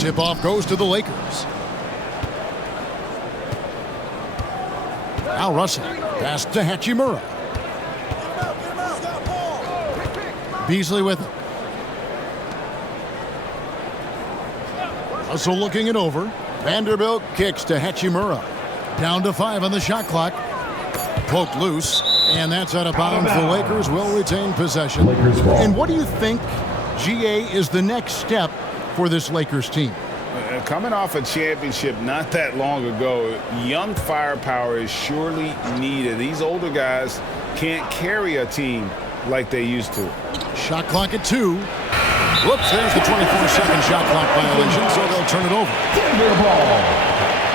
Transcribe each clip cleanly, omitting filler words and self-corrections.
Tip-off goes to the Lakers. Al Russell. Pass to Hachimura. Beasley with it. Russell looking it over. Vanderbilt kicks to Hachimura. Down to 5 on the shot clock. Poked loose. And that's out of bounds. The Lakers will retain possession. And what do you think, GA, is the next step for this Lakers team? Coming off a championship not that long ago, young firepower is surely needed. These older guys can't carry a team like they used to. Shot clock at 2. Whoops, there's the 24-second shot clock violation, so they'll turn it over. Denver ball.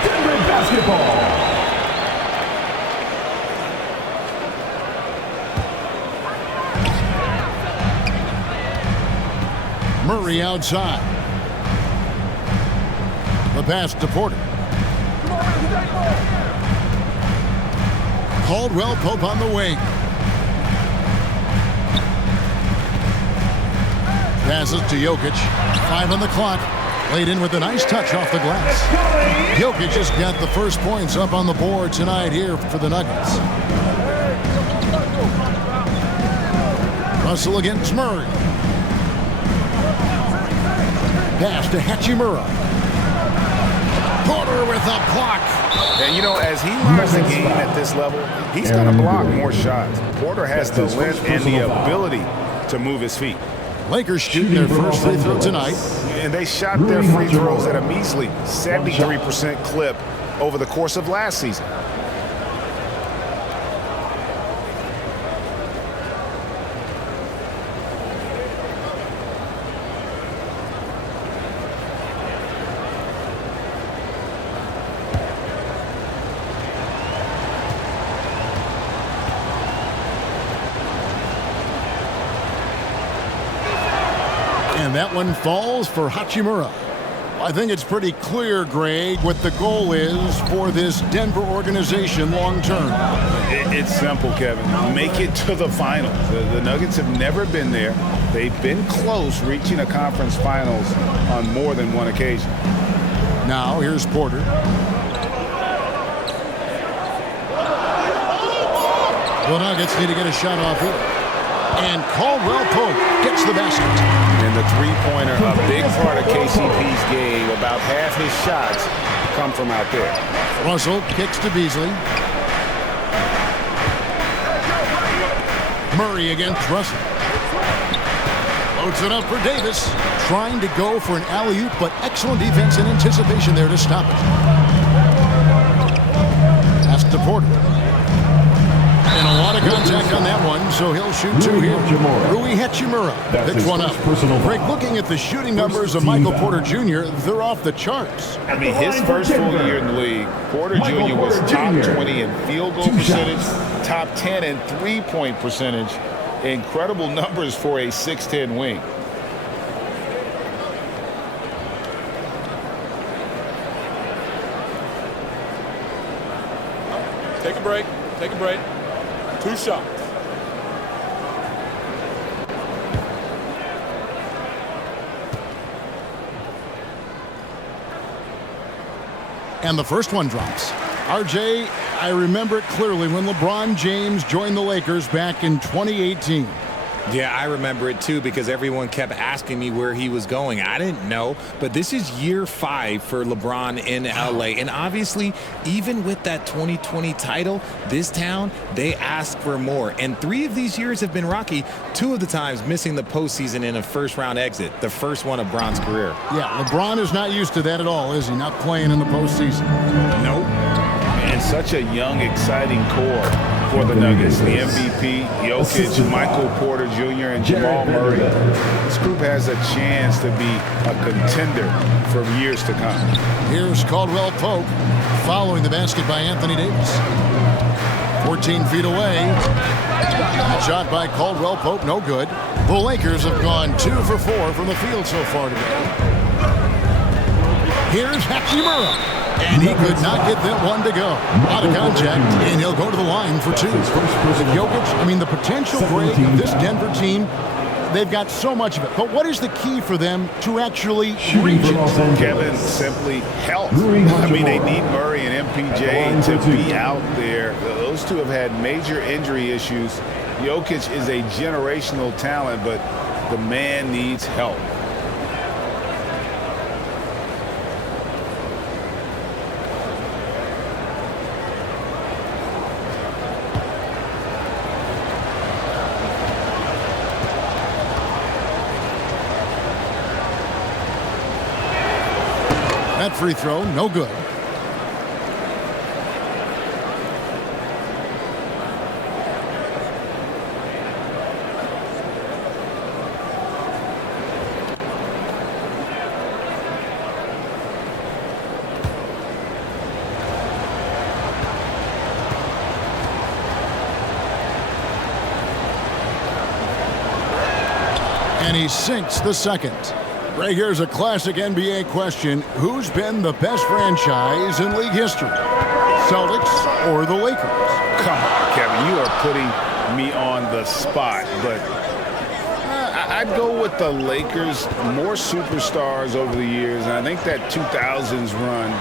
Denver basketball. Murray outside. The pass to Porter. Caldwell Pope on the wing. Passes to Jokic. 5 on the clock. Laid in with a nice touch off the glass. Jokic just got the first points up on the board tonight here for the Nuggets. Russell against Murray. Pass to Hachimura. Porter with a block. And, you know, as he learns the game at this level, he's going to block more shots. Porter has the length and the ability to move his feet. Lakers shooting their first free throw tonight. And they shot their free throws at a measly 73% clip over the course of last season. And that one falls for Hachimura. I think it's pretty clear, Greg, what the goal is for this Denver organization long term. It's simple, Kevin. Make it to the finals. The Nuggets have never been there. They've been close reaching a conference finals on more than one occasion. Now here's Porter. The Nuggets need to get a shot off here. And Caldwell Pope gets the basket. And the three-pointer, a big part of KCP's game. About half his shots come from out there. Russell kicks to Beasley. Murray against Russell. Loads it up for Davis. Trying to go for an alley-oop, but excellent defense and anticipation there to stop it. Pass to Porter. And a lot of contact on that one, so he'll shoot 2 here. Rui Hachimura picks one up. Greg, looking at the shooting numbers of Michael Porter Jr., they're off the charts. I mean, his first full year in the league, Porter Jr. was top 20 in field goal percentage, top 10 in three-point percentage. Incredible numbers for a 6'10 wing. Take a break. Take a break. 2 shots. And the first one drops. RJ, I remember it clearly when LeBron James joined the Lakers back in 2018. Yeah, I remember it too because everyone kept asking me where he was going. I didn't know, but this is year 5 for LeBron in LA. And obviously, even with that 2020 title, this town, they ask for more. And 3 of these years have been rocky, 2 of the times missing the postseason in a first-round exit, the first one of Bron's career. Yeah, LeBron is not used to that at all, is he? Not playing in the postseason. Nope. And such a young, exciting core for the Nuggets. The MVP, Jokic, Michael Porter Jr., and Jamal Murray. This group has a chance to be a contender for years to come. Here's Caldwell Pope following the basket by Anthony Davis. 14 feet away. Shot by Caldwell Pope, no good. The Lakers have gone 2 for 4 from the field so far today. Here's Hachimura. And he could not get that one to go. Out of contact, and he'll go to the line for 2. Jokic, I mean, the potential break of this Denver team, they've got so much of it. But what is the key for them to actually reach it? Kevin, simply health. I mean, they need Murray and MPJ to be out there. Those two have had major injury issues. Jokic is a generational talent, but the man needs help. That free throw, no good. And he sinks the second. Right here's a classic NBA question. Who's been the best franchise in league history? Celtics or the Lakers? Come on, Kevin. You are putting me on the spot, but I'd go with the Lakers. More superstars over the years, and I think that 2000s run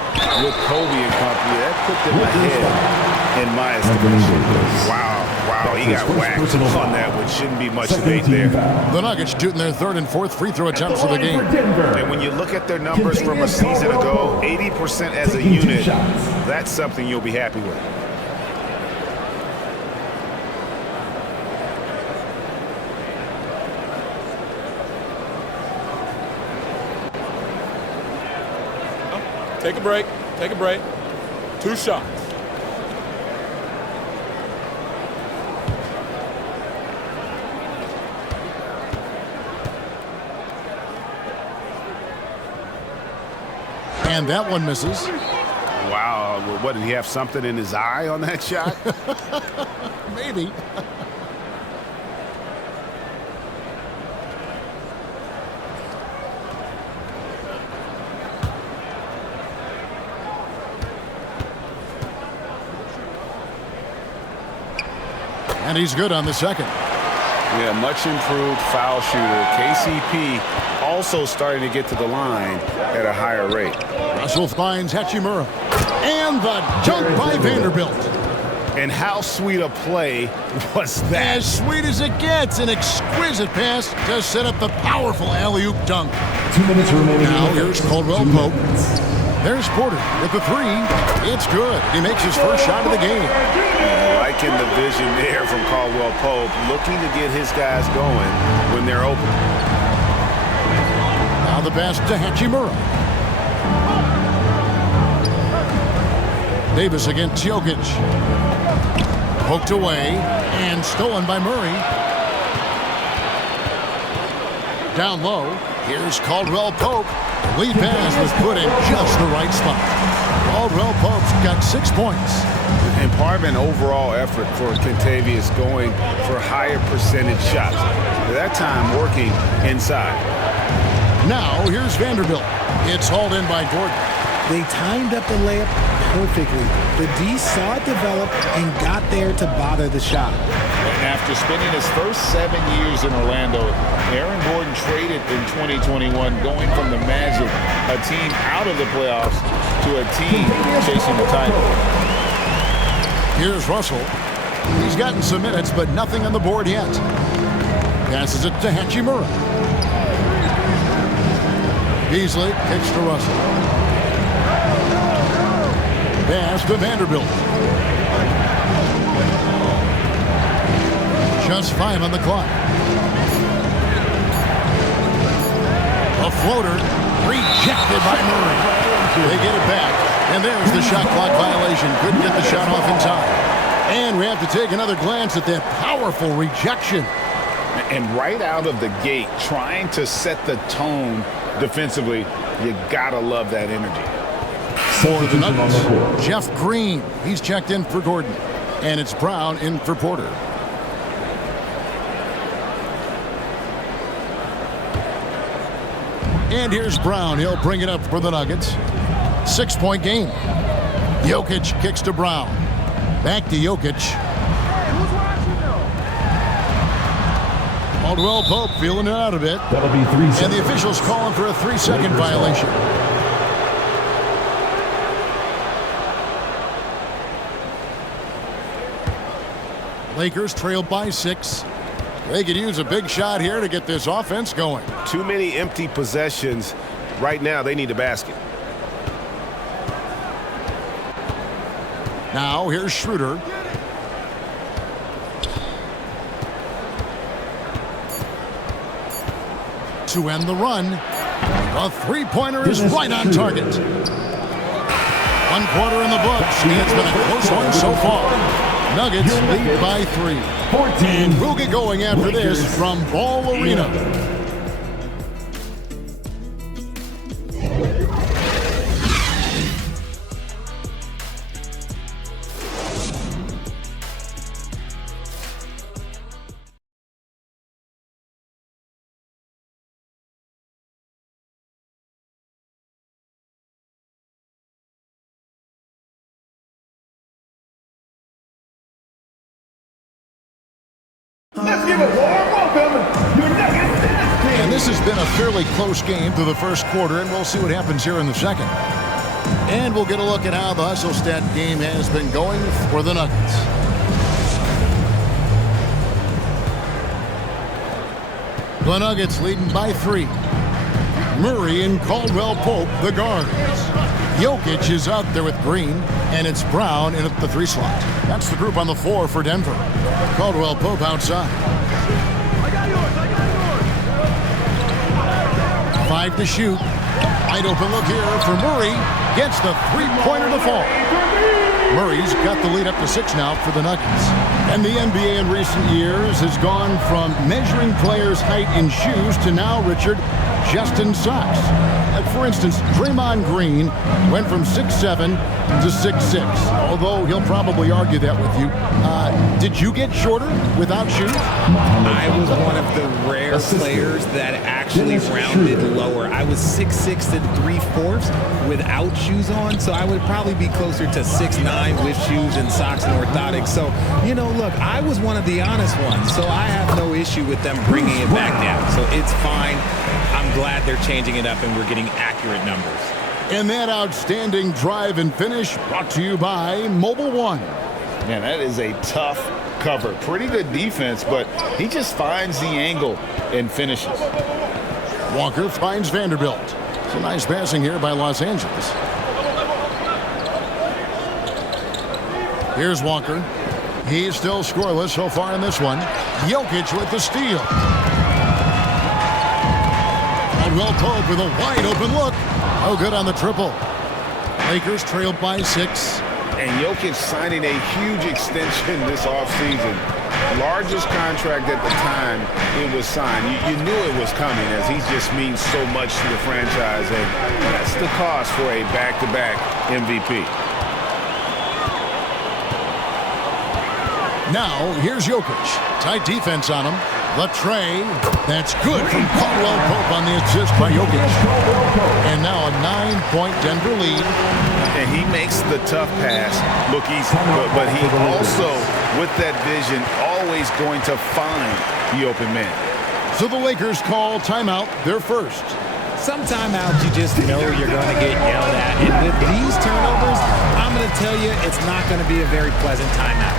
with Kobe and company, that put them ahead in my estimation. Wow, he got whacked on that, which shouldn't be much debate there. The Nuggets shooting their third and fourth free throw attempts of the game. And when you look at their numbers from a season ago, 80% as a unit, that's something you'll be happy with. Take a break. Take a break. 2 shots. And that one misses. Wow. What, did he have something in his eye on that shot? Maybe. And he's good on the second. Yeah, much improved foul shooter. KCP also starting to get to the line at a higher rate. Russell finds Hachimura. And the dunk by Vanderbilt. And how sweet a play was that? As sweet as it gets. An exquisite pass to set up the powerful alley-oop dunk. 2 minutes remaining. Now here's Caldwell Pope. There's Porter with the three. It's good. He makes his first shot of the game. Liking the vision there from Caldwell Pope, looking to get his guys going when they're open. Now the pass to Hachimura. Davis against Jokic. Poked away and stolen by Murray. Down low, here's Caldwell Pope. Lead pass was put in just the right spot. Caldwell Pope's got 6 points. And part of an overall effort for Kentavious going for higher percentage shots. At that time, working inside. Now, here's Vanderbilt. It's hauled in by Gordon. They timed up the layup perfectly. The D saw it develop and got there to bother the shot. And after spending his first 7 years in Orlando, Aaron Gordon traded in 2021, going from the Magic, a team out of the playoffs, to a team chasing the title. Here's Russell. He's gotten some minutes, but nothing on the board yet. Passes it to Hachimura. Beasley kicks to Russell. Pass to Vanderbilt. Just 5 on the clock. A floater rejected by Murray. They get it back. And there's the shot clock violation. Couldn't get the shot off in time. And we have to take another glance at that powerful rejection. And right out of the gate, trying to set the tone defensively, you gotta love that energy. For the Nuggets, Jeff Green. He's checked in for Gordon. And it's Brown in for Porter. And here's Brown. He'll bring it up for the Nuggets. 6-point game. Jokic kicks to Brown. Back to Jokic. Caldwell Pope feeling it out a bit. That'll be 3 seconds. And the officials calling for a 3-second Lakers violation. Lakers trail by 6. They could use a big shot here to get this offense going. Too many empty possessions. Right now, they need a basket. Now, here's Schroeder. To end the run. A three-pointer is right on target. 1 quarter in the books, and it's been a close one so far. Nuggets lead by 3. 14. We'll get going after this from Ball Arena. Let's give a warm welcome, your Nuggets dynasty. And this has been a fairly close game through the first quarter, and we'll see what happens here in the second. And we'll get a look at how the hustle stat game has been going for the Nuggets. The Nuggets leading by 3. Murray and Caldwell Pope, the guards. Jokic is out there with Green, and it's Brown in at the 3 slot. That's the group on the floor for Denver. Caldwell Pope outside. 5 to shoot. Wide open look here for Murray. Gets the 3-pointer to fall. Murray's got the lead up to 6 now for the Nuggets. And the NBA in recent years has gone from measuring players' height in shoes to now, Richard, just in socks. Like, for instance, Draymond Green went from 6'7" to 6'6", although he'll probably argue that with you. Did you get shorter without shoes? I was one of the rare players that actually rounded lower. I was 6'6" and 3/4 without shoes on, so I would probably be closer to 6'9" with shoes and socks and orthotics. So, you know, look, I was one of the honest ones, so I have no issue with them bringing it back down. So it's fine. I'm glad they're changing it up and we're getting accurate numbers. And that outstanding drive and finish brought to you by Mobile One. Man, that is a tough cover. Pretty good defense, but he just finds the angle and finishes. Walker finds Vanderbilt. It's a nice passing here by Los Angeles. Here's Walker. He's still scoreless so far in this one. Jokic with the steal. Caldwell Pope with a wide open look. Oh, good on the triple. Lakers trailed by 6. And Jokic signing a huge extension this offseason. Largest contract at the time it was signed. You knew it was coming, as he just means so much to the franchise. And that's the cost for a back-to-back MVP. Now, here's Jokic. Tight defense on him. The tray. That's good from Caldwell Pope on the assist by Jokic. And now a 9-point Denver lead. And he makes the tough pass look easy. But he also, with that vision, always going to find the open man. So the Lakers call timeout, their first. Some timeouts you just know you're going to get yelled at. And with these turnovers, I'm going to tell you it's not going to be a very pleasant timeout.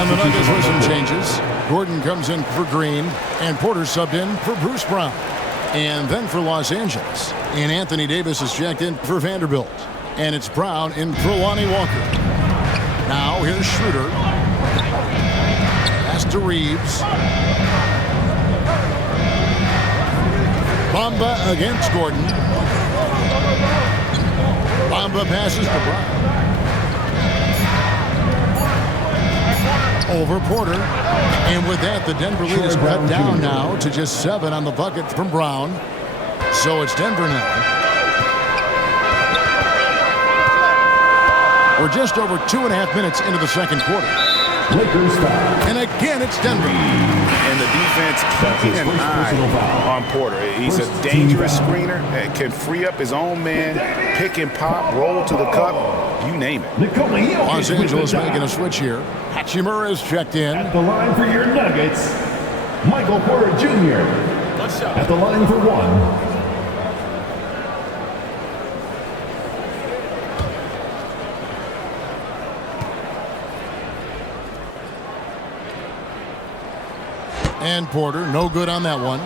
And the Nuggets with some changes. Gordon comes in for Green, and Porter subbed in for Bruce Brown. And then for Los Angeles, and Anthony Davis is checked in for Vanderbilt. And it's Brown in for Lonnie Walker. Now here's Schroeder. Pass to Reeves. Bamba against Gordon. Bamba passes to Brown. Over Porter. And with that, the Denver lead is cut down now to just 7 on the bucket from Brown. So it's Denver now. We're just over 2.5 minutes into the second quarter. Lakers foul. And again, it's Denver. And the defense keeping an eye on Porter. He's a dangerous screener that can free up his own man, pick and pop, roll to the cup, you name it. Los Angeles making a switch here. Hachimura is checked in. At the line for your Nuggets, Michael Porter Jr. At the line for 1. And Porter, no good on that one.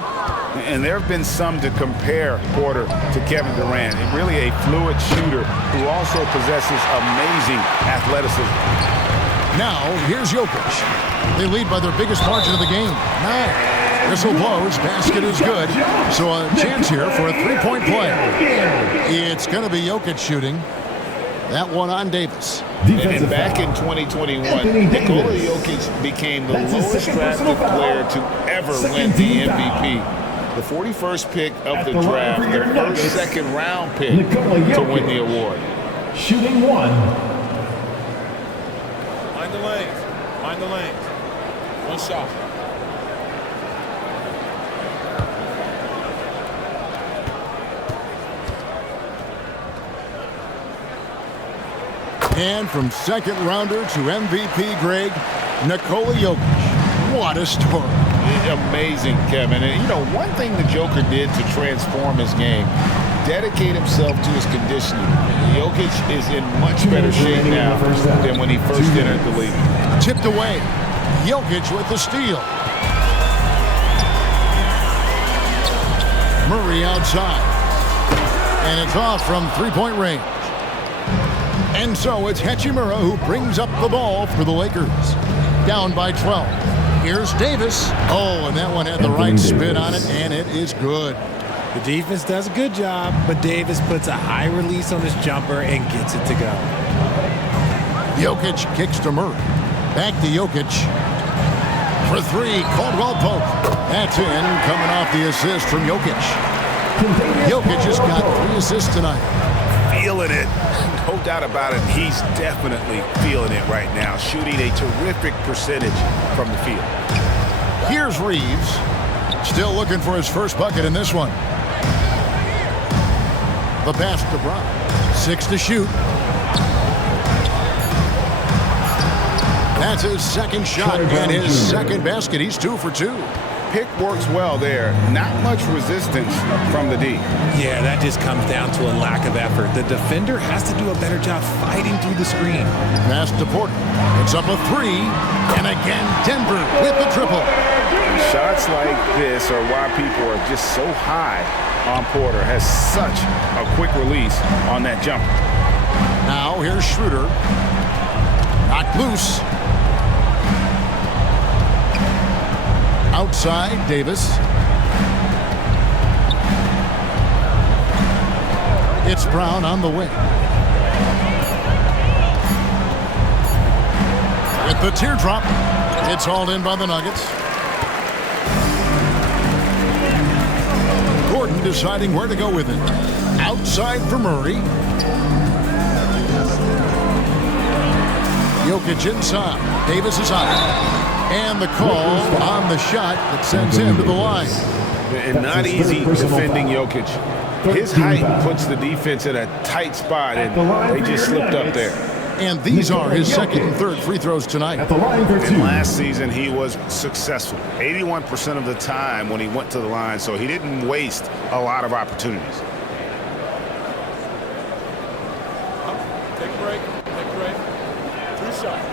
And there have been some to compare Porter to Kevin Durant. Really a fluid shooter who also possesses amazing athleticism. Now, here's Jokic. They lead by their biggest margin of the game, 9. Whistle blows, basket is good. So a chance here for a three-point play. It's going to be Jokic shooting. That one on Davis. And back in 2021, Nikola Jokic became the lowest drafted player to ever win the MVP. The 41st pick of the draft, the first second-round pick to win the award. Shooting 1. Mind the lanes. Mind the lanes. One shot. And from second rounder to MVP, Greg, Nikola Jokic. What a story. Amazing, Kevin. And, you know, one thing the Joker did to transform his game, dedicate himself to his conditioning. Jokic is in much better shape now than when he first entered the league. Tipped away. Jokic with the steal. Murray outside. And it's off from three-point range. And so it's Hachimura who brings up the ball for the Lakers. Down by 12. Here's Davis. Oh, and that one had the right spin on it, and it is good. The defense does a good job, but Davis puts a high release on his jumper and gets it to go. Jokic kicks to Murray. Back to Jokic. For 3, Caldwell Pope. That's in, coming off the assist from Jokic. Jokic has got 3 assists tonight. Feeling it. No doubt about it. He's definitely feeling it right now. Shooting a terrific percentage from the field. Here's Reeves. Still looking for his first bucket in this one. The pass to Brown. 6 to shoot. That's his second shot and his second basket. He's 2 for 2. Pick works well there. Not much resistance from the D. Yeah, that just comes down to a lack of effort. The defender has to do a better job fighting through the screen. Pass to Porter. It's up a 3. And again, Denver with the triple. Shots like this are why people are just so high on Porter. Has such a quick release on that jumper. Now here's Schroeder. Knocked loose. Outside, Davis. It's Brown on the wing. With the teardrop, it's hauled in by the Nuggets. Gordon deciding where to go with it. Outside for Murray. Jokic inside. Davis is out. And the call on the shot that sends him to the line. And not easy defending Jokic. His height puts the defense in a tight spot, and they just slipped up there. And these are his second and third free throws tonight. At the line for 2. And last season, he was successful 81% of the time when he went to the line, so he didn't waste a lot of opportunities. Take a break. Take a break. 2 shots.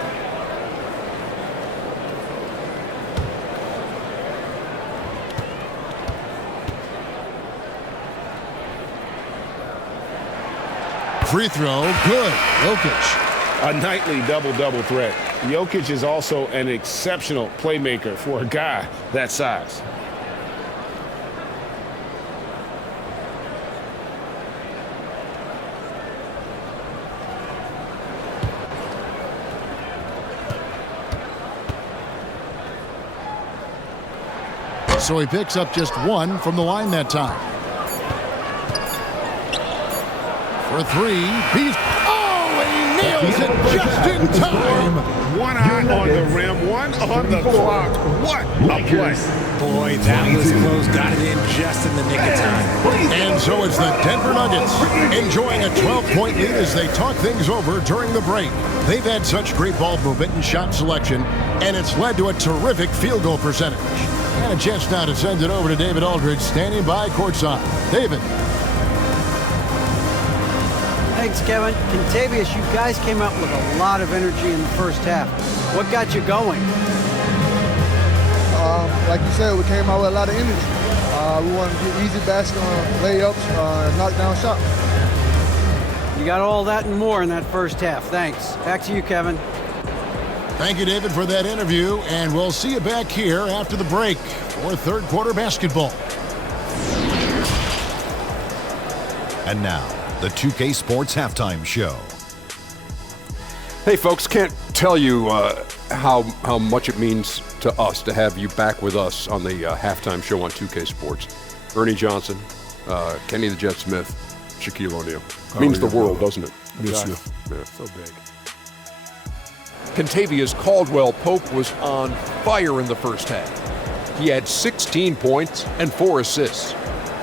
Free throw, good. Jokic. A nightly double-double threat. Jokic is also an exceptional playmaker for a guy that size. So he picks up just one from the line that time. For three, he nails it just in time. One eye on the rim, one on the clock. What a play. Boy, that was close. Got it in just in the nick of time. And so it's the Denver Nuggets enjoying a 12-point lead as they talk things over during the break. They've had such great ball movement and shot selection, and it's led to a terrific field goal percentage. And a chance now to send it over to David Aldridge, standing by courtside. David. Thanks, Kevin. Contavious, you guys came out with a lot of energy in the first half. What got you going? Like you said, we came out with a lot of energy. We wanted to get easy basket layups, knock down shots. You got all that and more in that first half. Thanks. Back to you, Kevin. Thank you, David, for that interview, and we'll see you back here after the break for third quarter basketball. And now, the 2K Sports Halftime Show. Hey, folks, can't tell you how much it means to us to have you back with us on the halftime show on 2K Sports. Ernie Johnson, Kenny the Jet Smith, Shaquille O'Neal. Means the world, doesn't it? Yes, Yeah. so big. Contavious Caldwell-Pope was on fire in the first half. He had 16 points and 4 assists.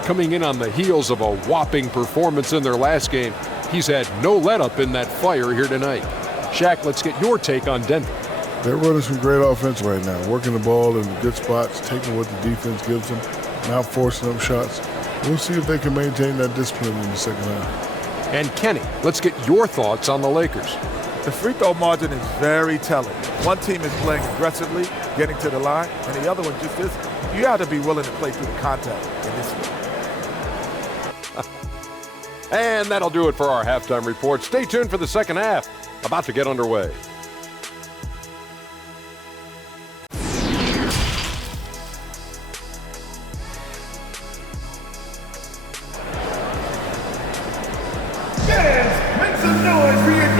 Coming in on the heels of a whopping performance in their last game, he's had no let-up in that fire here tonight. Shaq, let's get your take on Denver. They're running some great offense right now, working the ball in the good spots, taking what the defense gives them, not forcing up shots. We'll see if they can maintain that discipline in the second half. And Kenny, let's get your thoughts on the Lakers. The free throw margin is very telling. One team is playing aggressively, getting to the line, and the other one just isn't. You have to be willing to play through the contact in this league. And that'll do it for our halftime report. Stay tuned for the second half, about to get underway.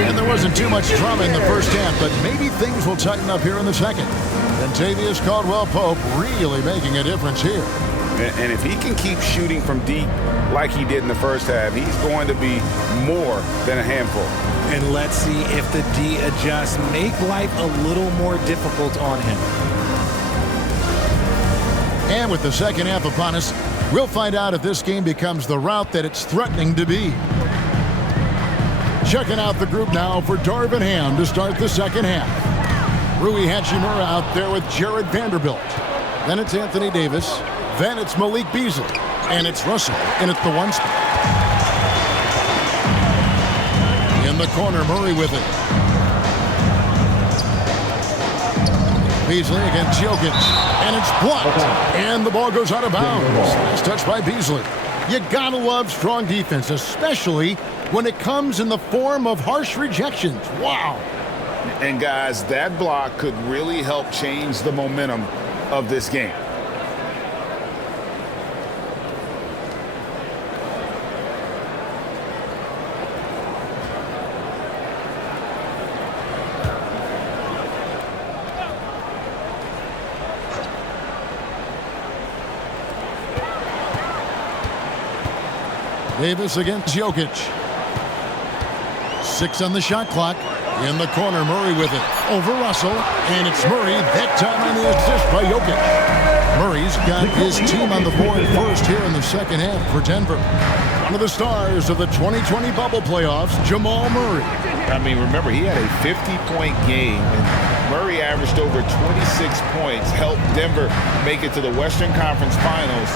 And there wasn't too much drama in the first half, but maybe things will tighten up here in the second. Contavious Caldwell-Pope really making a difference here. And if he can keep shooting from deep like he did in the first half, he's going to be more than a handful. And let's see if the D adjusts, make life a little more difficult on him. And with the second half upon us, we'll find out if this game becomes the route that it's threatening to be. Checking out the group now for Darvin Ham to start the second half. Rui Hachimura out there with Jared Vanderbilt. Then it's Anthony Davis. Then it's Malik Beasley. And it's Russell in at the 1 spot. In the corner, Murray with it. Beasley against Jokic. And it's blocked. And the ball goes out of bounds. Nice touch by Beasley. You gotta love strong defense, especially when it comes in the form of harsh rejections. Wow. And guys, that block could really help change the momentum of this game. Davis against Jokic. 6 on the shot clock. In the corner, Murray with it. Over Russell. And it's Murray. That time on the assist by Jokic. Murray's got his team on the board first here in the second half for Denver. One of the stars of the 2020 bubble playoffs, Jamal Murray. I mean, remember, he had a 50-point game, and Murray averaged over 26 points, helped Denver make it to the Western Conference Finals.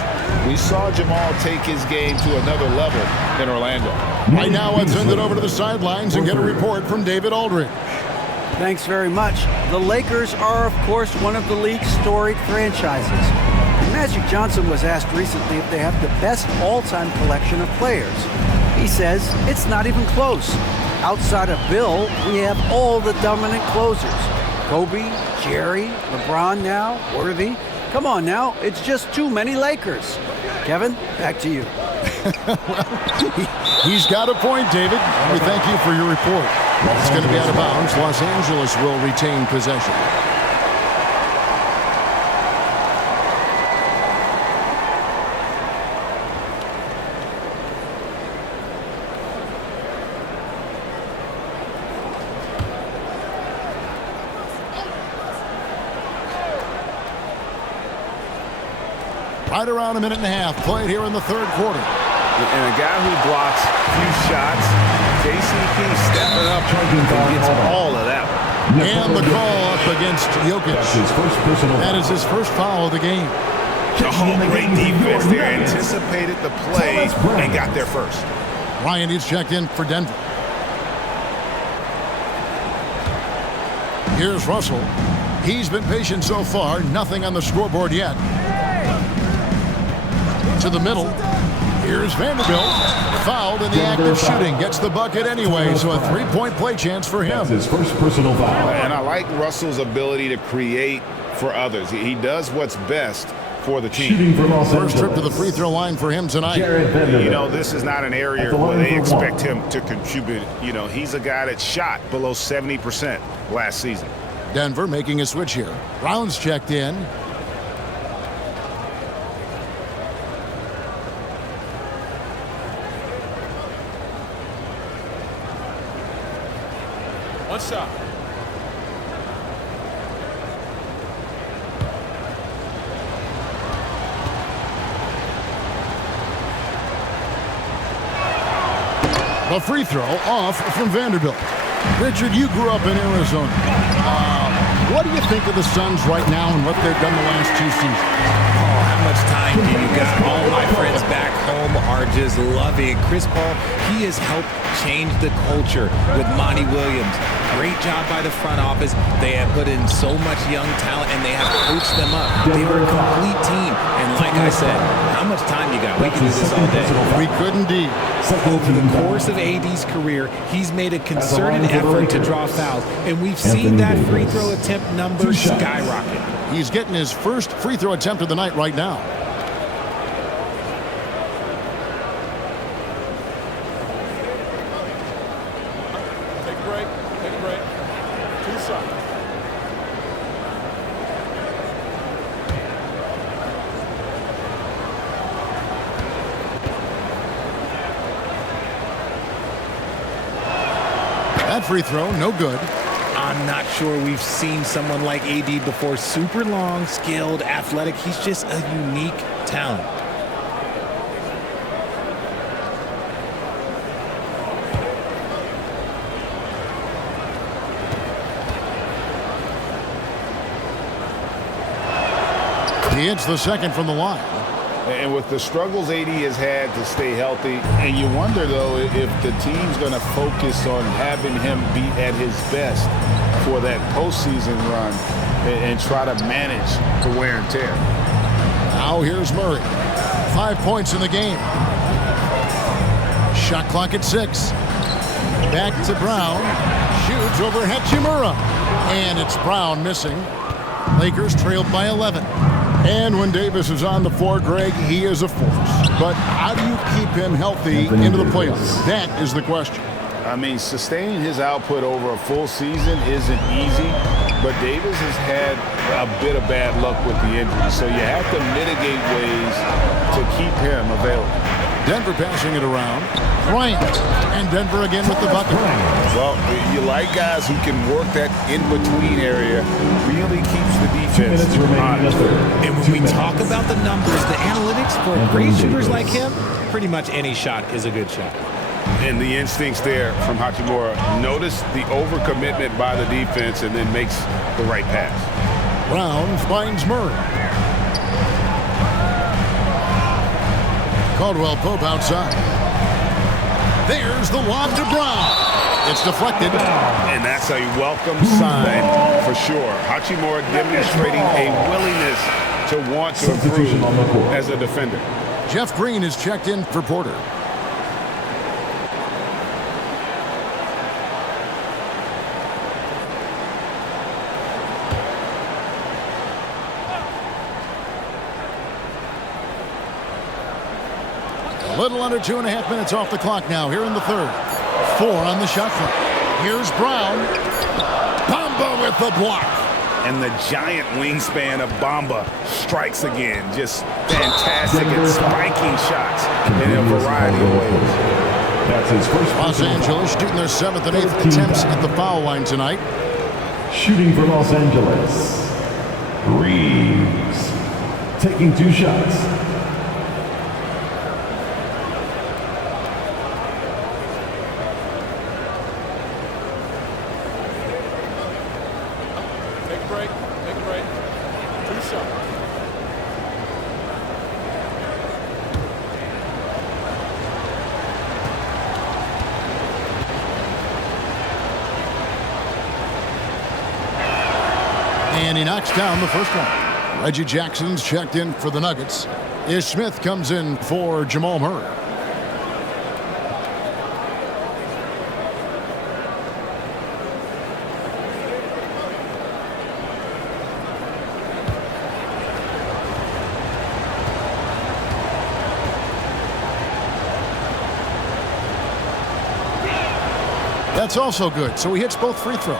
We saw Jamal take his game to another level in Orlando. Right now, let's send it over to the sidelines and get a report from David Aldridge. Thanks very much. The Lakers are, of course, one of the league's storied franchises. Magic Johnson was asked recently if they have the best all-time collection of players. He says it's not even close. Outside of Bill, we have all the dominant closers. Kobe, Jerry, LeBron now, Worthy. Come on now, it's just too many Lakers. Kevin, back to you. He's got a point, David. We thank you for your report. It's going to be out of bounds. Los Angeles will retain possession. Right around a minute and a half played here in the third quarter. And a guy who blocks few shots, KCP stepping up and gets all of that one. And the call up against Jokic. That is his first foul of the game. Oh, great defense there. Anticipated the play and got there first. Ryan is checked in for Denver. Here's Russell. He's been patient so far. Nothing on the scoreboard yet. To the middle. Here's Vanderbilt. Fouled in the act of shooting. Gets the bucket anyway, so a three-point play chance for him. That's his first personal foul. And I like Russell's ability to create for others. He does what's best for the team. First trip to the free throw line for him tonight. You know, this is not an area where they expect him to contribute. You know, he's a guy that shot below 70% last season. Denver making a switch here. Brown's checked in. One shot. The free throw off from Vanderbilt. Richard, you grew up in Arizona. What do you think of the Suns right now and what they've done the last two seasons? Oh, how much time do you got? All my friends back home are just loving Chris Paul. He has helped change the culture with Monty Williams. Great job by the front office. They have put in so much young talent, and they have coached them up. They were a complete team. And like I said, how much time you got? We can do this all day. We could indeed. Over the course of AD's career, he's made a concerted effort to draw fouls, and we've seen that free throw attempt number skyrocket. He's getting his first free throw attempt of the night right now. Take a break. Take a break. 2 shots. That free throw, no good. I'm not sure we've seen someone like AD before. Super long, skilled, athletic. He's just a unique talent. He hits the second from the line. And with the struggles AD has had to stay healthy, and you wonder, though, if the team's going to focus on having him be at his best for that postseason run and try to manage the wear and tear. Now here's Murray. 5 points in the game. Shot clock at 6. Back to Brown. Shoots over Hachimura. And it's Brown missing. Lakers trailed by 11. And when Davis is on the floor, Greg, he is a force. But how do you keep him healthy into the playoffs? That is the question. I mean, sustaining his output over a full season isn't easy, but Davis has had a bit of bad luck with the injury, so you have to mitigate ways to keep him available. Denver passing it around. Bryant. And Denver again with the bucket. Well, you like guys who can work that in-between area, really keeps the defense honest. And when we talk about the numbers, the analytics for great shooters like him, pretty much any shot is a good shot. And the instincts there from Hachimura. Notice the overcommitment by the defense and then makes the right pass. Brown finds Murray. Caldwell Pope outside. There's the lob to Brown. It's deflected. And that's a welcome sign for sure. Hachimura demonstrating a willingness to want to improve as a defender. Jeff Green is checked in for Porter. A little under 2.5 minutes off the clock now here in the third. 4 on the shot clock. Here's Brown. Bamba with the block. And the giant wingspan of Bamba strikes again. Just fantastic and spiking shots in a variety of ways. That's his first. Los Angeles shooting their 7th and 8th attempts at the foul line tonight. Shooting for Los Angeles, Reeves. Taking 2 shots. Take a break. Take a break. 2 shots. And he knocks down the first one. Reggie Jackson's checked in for the Nuggets. Ish Smith comes in for Jamal Murray. That's also good, so he hits both free throws.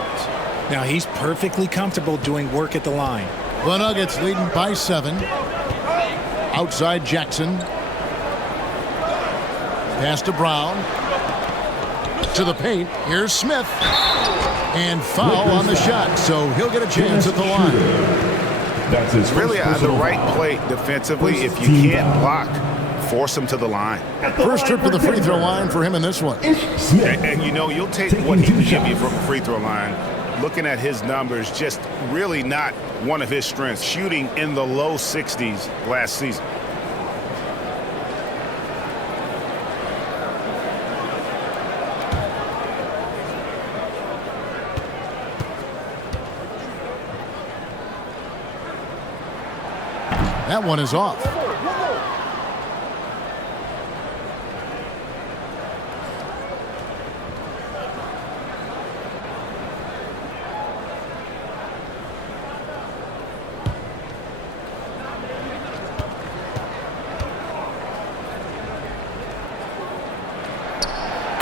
Now he's perfectly comfortable doing work at the line. The Nuggets leading by 7. Outside Jackson. Pass to Brown. To the paint. Here's Smith. And foul on the shot, so he'll get a chance at the line. That's his Really the right play defensively. If you can't block, force him to the line. First trip to the free throw line for him in this one. And you know, you'll take what he can give you from the free throw line. Looking at his numbers, just really not one of his strengths. Shooting in the low 60s last season. That one is off.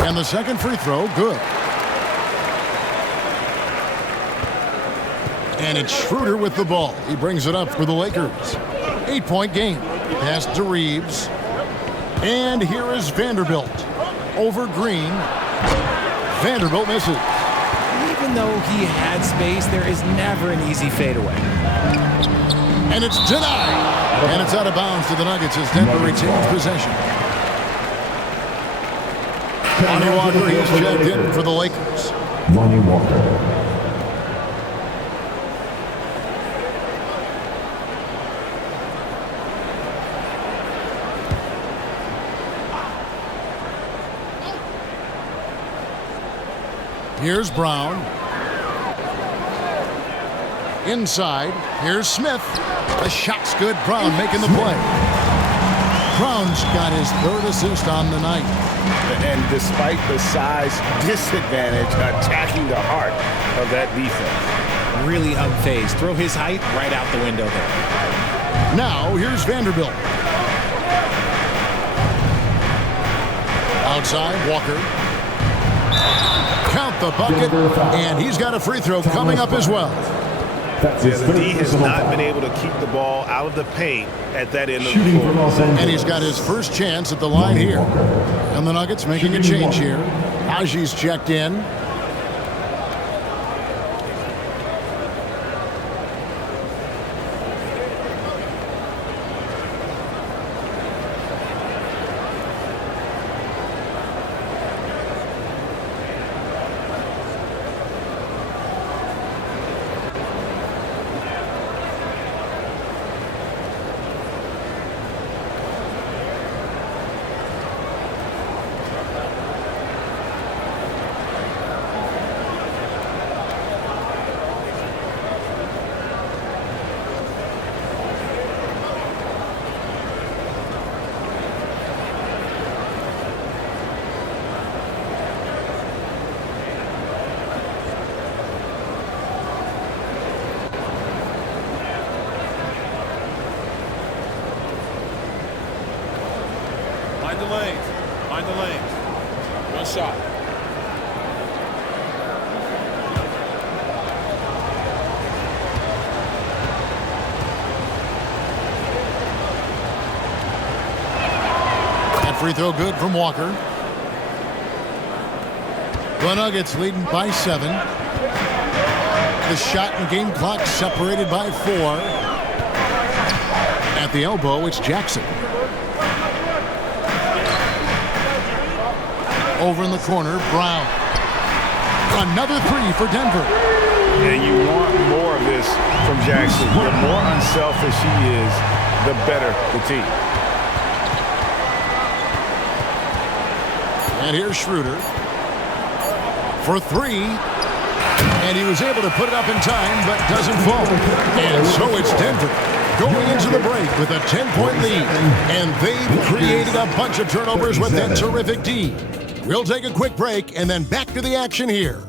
And the second free throw, good. And it's Schroeder with the ball. He brings it up for the Lakers. 8-point game. Pass to Reeves. And here is Vanderbilt. Over Green. Vanderbilt misses. Even though he had space, there is never an easy fadeaway. And it's denied. And it's out of bounds to the Nuggets as Denver retains possession. Lonnie Walker is checked in for the Lakers. Lonnie Walker. Here's Brown. Inside. Here's Smith. The shot's good. Brown making the play. Brown's got his 3rd assist on the night. And despite the size disadvantage, attacking the heart of that defense. Really unfazed. Throw his height right out the window there. Now, here's Vanderbilt. Outside, Walker. Count the bucket, and he's got a free throw coming up as well. The D has not been able to keep the ball out of the paint at that end of the floor. And he's got his first chance at the line here. And the Nuggets making a change here. Haji's checked in. the lanes. Mind the lanes. One shot. That free throw good from Walker. The Nuggets leading by 7. The shot and game clock separated by 4. At the elbow, it's Jackson. Over in the corner, Brown. Another 3 for Denver. And you want more of this from Jackson. The more unselfish he is, the better the team. And here's Schroeder for 3. And he was able to put it up in time, but doesn't fall. And so it's Denver going into the break with a 10-point lead. And they've created a bunch of turnovers with that terrific D. We'll take a quick break and then back to the action here.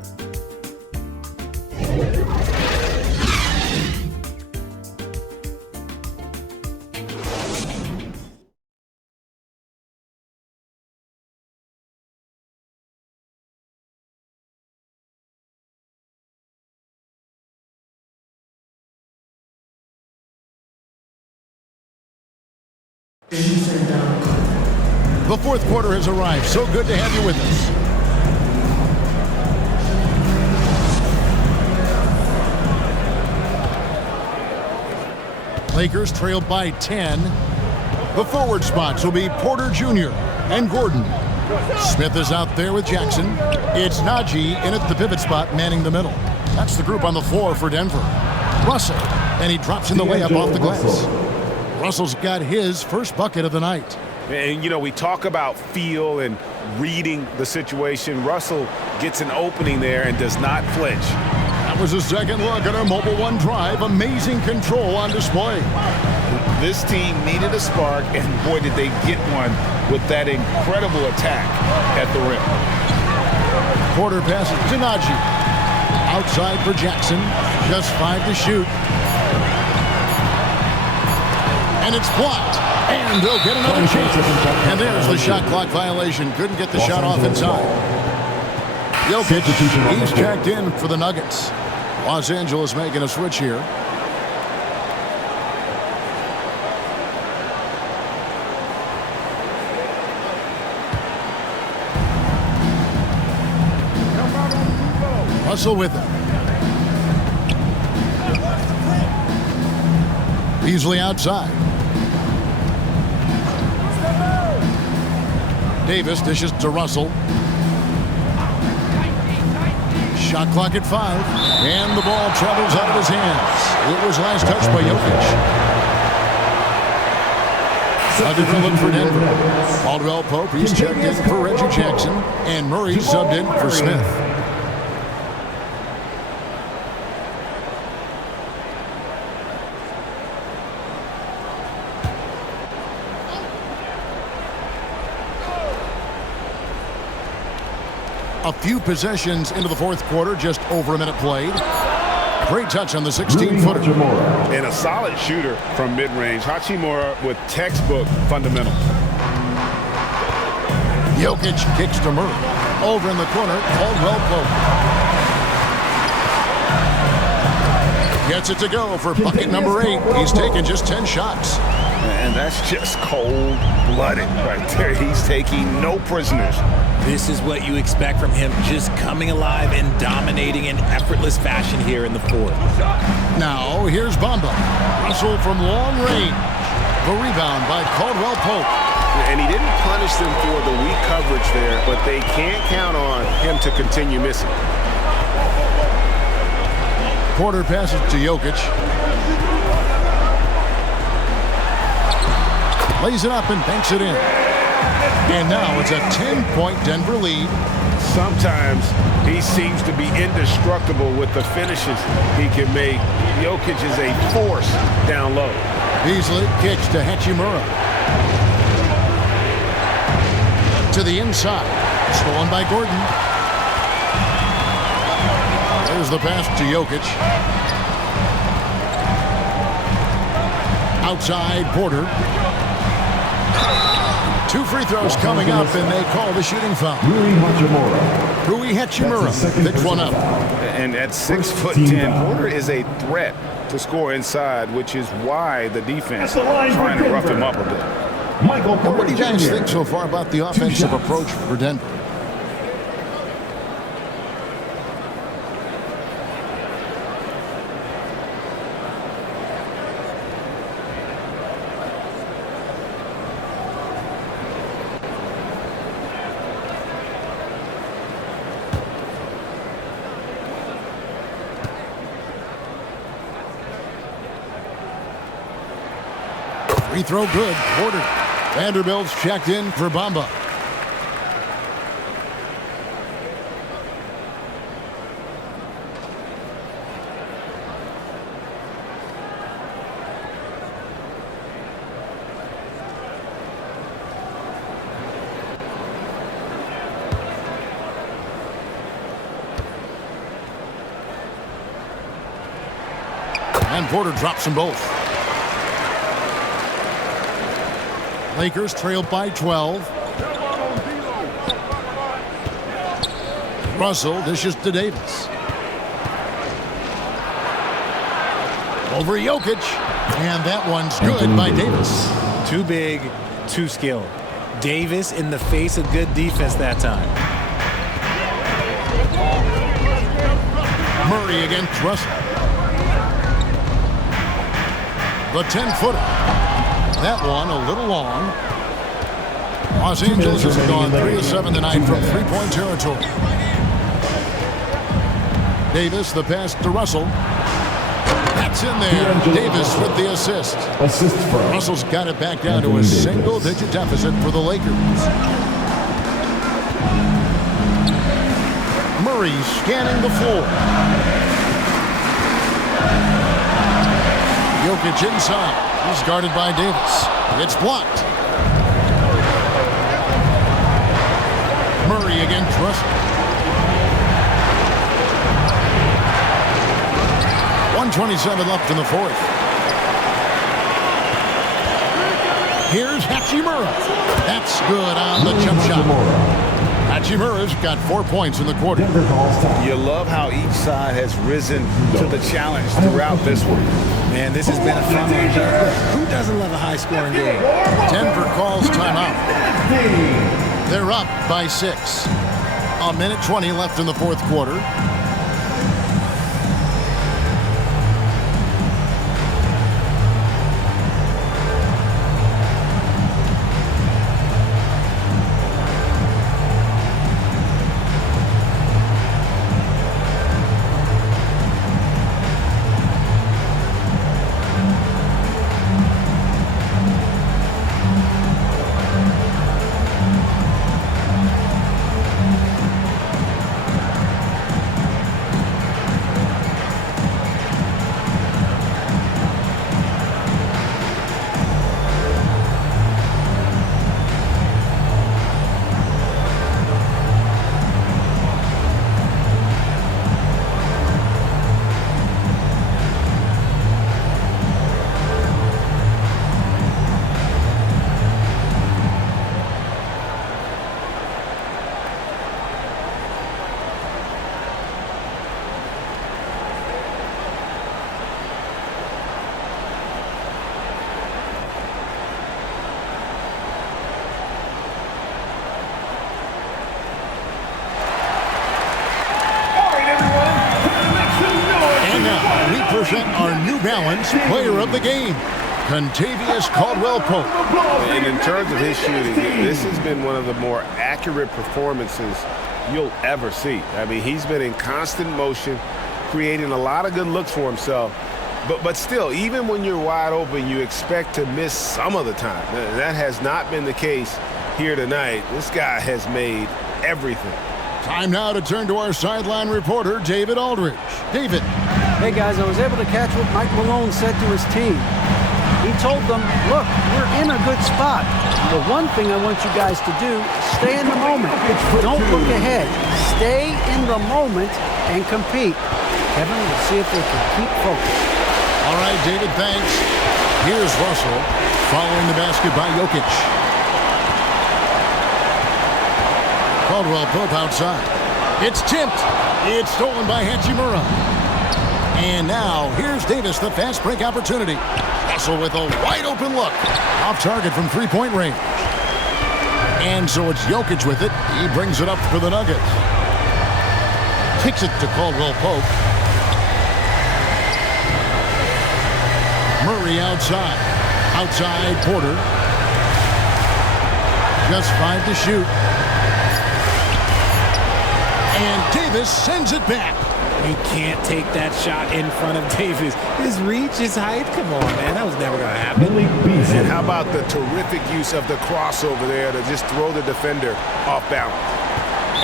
The fourth quarter has arrived. So good to have you with us. Lakers trailed by 10. The forward spots will be Porter Jr. and Gordon. Smith is out there with Jackson. It's Najee in at the pivot spot, manning the middle. That's the group on the floor for Denver. Russell, and he drops in the layup off the glass. Russell's got his first bucket of the night. And, you know, we talk about feel and reading the situation. Russell gets an opening there and does not flinch. That was a second look at our Mobile One drive. Amazing control on display. This team needed a spark, and boy, did they get one with that incredible attack at the rim. Porter passes to Najee. Outside for Jackson. Just 5 to shoot. And it's blocked. And they'll get another chance. And there's the shot clock violation. Couldn't get the shot off in time. Jokic, he's checked in for the Nuggets. Los Angeles making a switch here. Russell with it. Beasley outside. Davis dishes to Russell. Shot clock at 5. And the ball travels out of his hands. It was last touched by Jokic. A different look for Denver. Caldwell Pope, he's checked in for Reggie Jackson. And Murray subbed in for Smith. A few possessions into the fourth quarter, just over a minute played. Great touch on the 16-footer. And a solid shooter from mid-range. Hachimura with textbook fundamentals. Jokic kicks to Murray. Over in the corner, Caldwell Pope. Gets it to go for bucket number 8. He's taken just 10 shots. And that's just cold-blooded right there. He's taking no prisoners. This is what you expect from him, just coming alive and dominating in effortless fashion here in the fourth. Now, here's Bamba. Russell from long range. The rebound by Caldwell Pope. And he didn't punish them for the weak coverage there, but they can't count on him to continue missing. Porter passes to Jokic. Lays it up and banks it in. And now it's a 10-point Denver lead. Sometimes he seems to be indestructible with the finishes he can make. Jokic is a force down low. Beasley kicks to Hachimura. To the inside. Stolen by Gordon. There's the pass to Jokic. Outside, Porter. 2 free throws coming up, and they call the shooting foul. Rui Hachimura picks one up. And at 6'10", Porter is a threat to score inside, which is why the defense is trying to rough him up a bit. And what do you guys think so far about the offensive approach for Denver? Free throw good. Porter. Vanderbilt's checked in for Bamba. And Porter drops them both. Lakers trail by 12. Russell dishes to Davis. Over Jokic. And that one's good by Davis. Too big, too skilled. Davis in the face of good defense that time. Murray against Russell. The 10-footer. That one a little long. Los Angeles has gone 3 of 7 tonight from three-point territory. Davis, the pass to Russell. That's in there. Davis with the assist. Russell's got it back down to a single-digit deficit for the Lakers. Murray scanning the floor. Jokic inside. He's guarded by Davis. It's blocked. Murray against Russell. 1:27 left in the fourth. Here's Hachimura. That's good on the jump shot. Hachimura's got 4 points in the quarter. You love how each side has risen to the challenge throughout this one. Man, this has been a fun one here. Who doesn't love a high-scoring game? Denver calls timeout. They're up by 6. A minute 20 left in the fourth quarter. Present our New Balance player of the game, Contavious Caldwell-Pope. And in terms of his shooting, this has been one of the more accurate performances you'll ever see. I mean, he's been in constant motion, creating a lot of good looks for himself. But still, even when you're wide open, you expect to miss some of the time. That has not been the case here tonight. This guy has made everything. Time now to turn to our sideline reporter, David Aldridge. David. Hey, guys, I was able to catch what Mike Malone said to his team. He told them, look, we're in a good spot. The one thing I want you guys to do, stay in the moment. Don't look ahead. Stay in the moment and compete. Kevin, we'll see if they can keep focused. All right, David, thanks. Here's Russell following the basket by Jokic. Caldwell Pope outside. It's tipped. It's stolen by Hachimura. And now here's Davis, the fast break opportunity. Russell with a wide open look. Off target from three-point range. And so it's Jokic with it. He brings it up for the Nuggets. Kicks it to Caldwell Pope. Murray outside. Outside Porter. Just 5 to shoot. And Davis sends it back. You can't take that shot in front of Davis. His reach, his height, come on, man. That was never going to happen. And how about the terrific use of the crossover there to just throw the defender off balance?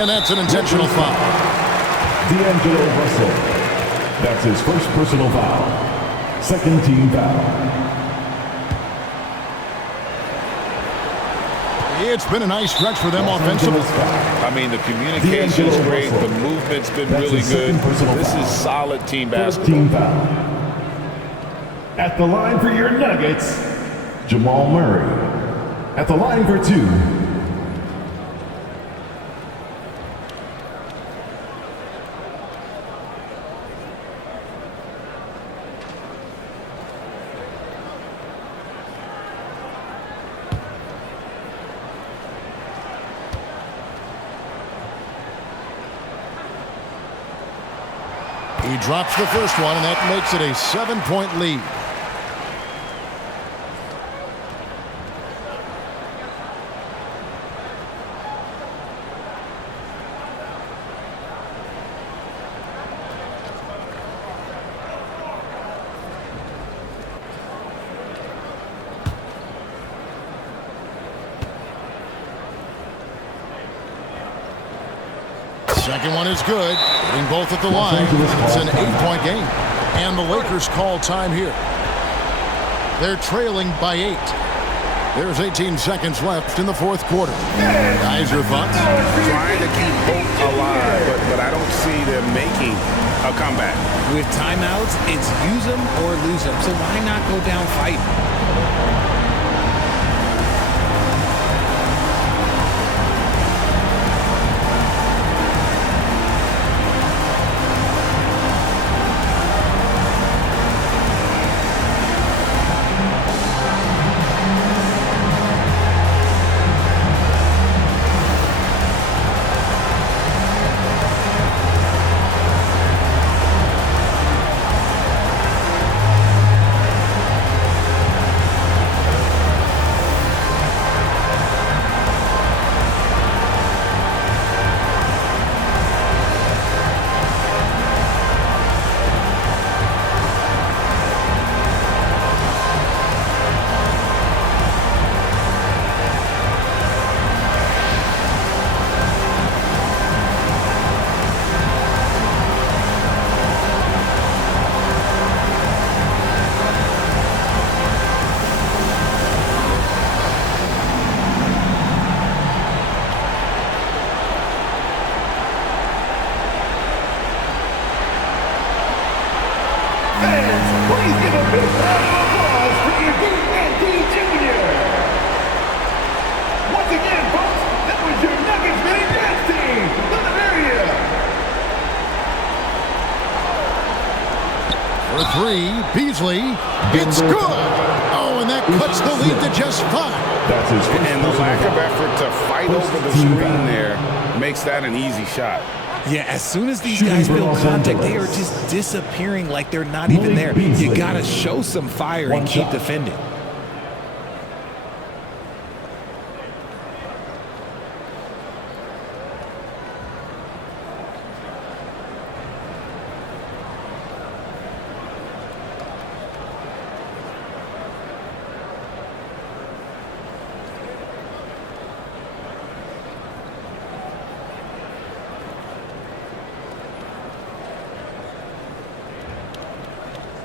And that's an intentional foul. D'Angelo Russell. That's his first personal foul. Second team foul. It's been a nice stretch for them offensively. I mean, the communication's great. The movement's been really good. This is solid team basketball. Team foul. At the line for your Nuggets, Jamal Murray. At the line for 2. He drops the first one, and that makes it a 7-point lead. Second one is good. Hitting both at the line. It's an 8-point game. And the Lakers call time here. They're trailing by 8. There's 18 seconds left in the fourth quarter. Guys, your thoughts? Trying to keep hope alive, but I don't see them making a comeback. With timeouts, it's use them or lose them. So why not go down fighting? For 3, Beasley. It's good. Oh, and that cuts the lead to just 5. And the lack of effort to fight over the screen there makes that an easy shot. Yeah, as soon as these guys feel contact, they are just disappearing like they're not even there. You got to show some fire and keep defending.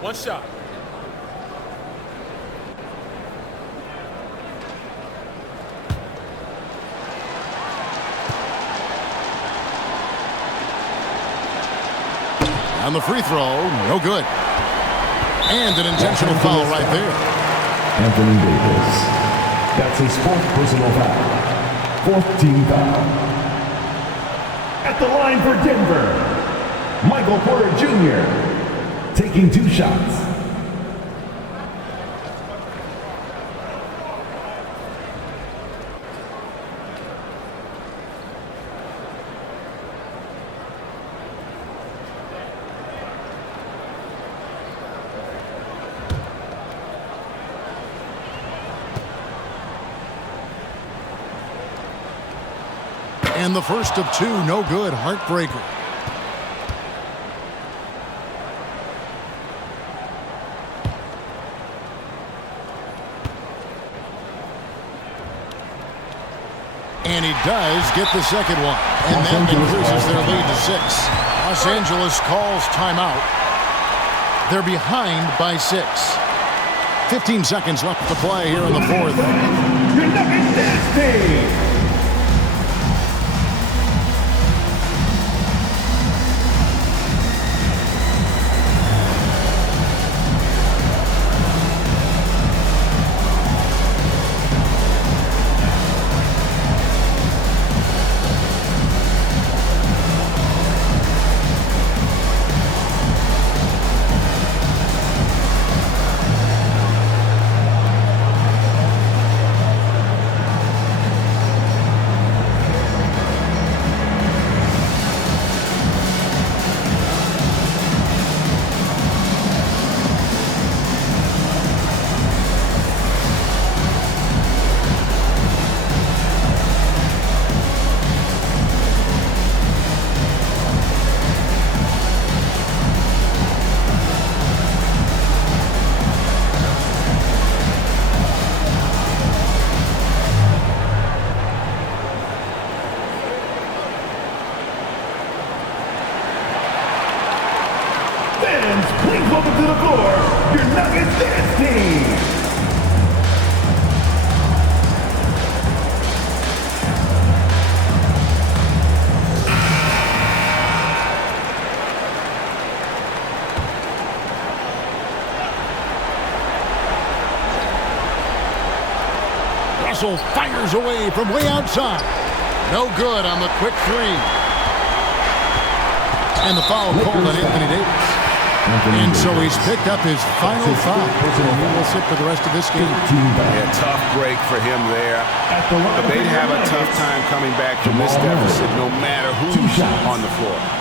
One shot. On the free throw, no good. And an intentional foul right there. Anthony Davis. That's his 4th personal foul. 4th team foul. At the line for Denver, Michael Porter Jr. taking 2 shots. And the first of 2, no good, heartbreaker. And he does get the second one. And that increases their lead to 6. Los Angeles calls timeout. They're behind by 6. 15 seconds left to play here in the 4th. Your Nuggets dynasty. Please welcome to the floor, your Nuggets dance team. Russell fires away from way outside. No good on the quick 3. And the foul called on Anthony Davis. And so he's picked up his final 5. And he will sit for the rest of this game. Yeah, tough break for him there. But they'd have a tough time coming back from this deficit no matter who's on the floor.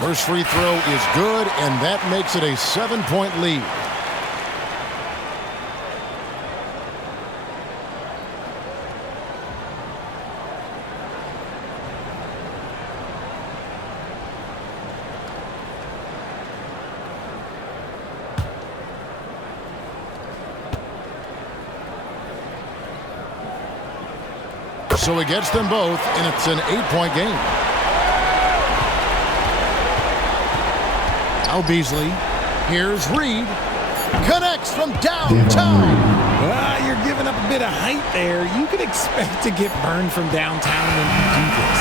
First free throw is good, and that makes it a 7-point lead. So he gets them both, and it's an 8-point game. Now Beasley. Here's Reed. Connects from downtown. You're giving up a bit of height there. You could expect to get burned from downtown when you do this.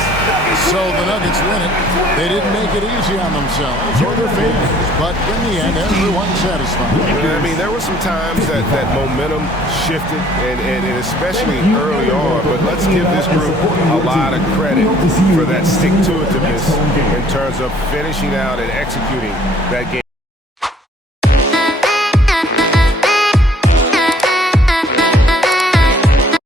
So the Nuggets win it. They didn't make it easy on themselves or their fans, but in the end, everyone's satisfied. I mean, there were some times that momentum shifted, and especially early on, but let's give this group a lot of credit for that stick-to-itiveness in terms of finishing out and executing that game.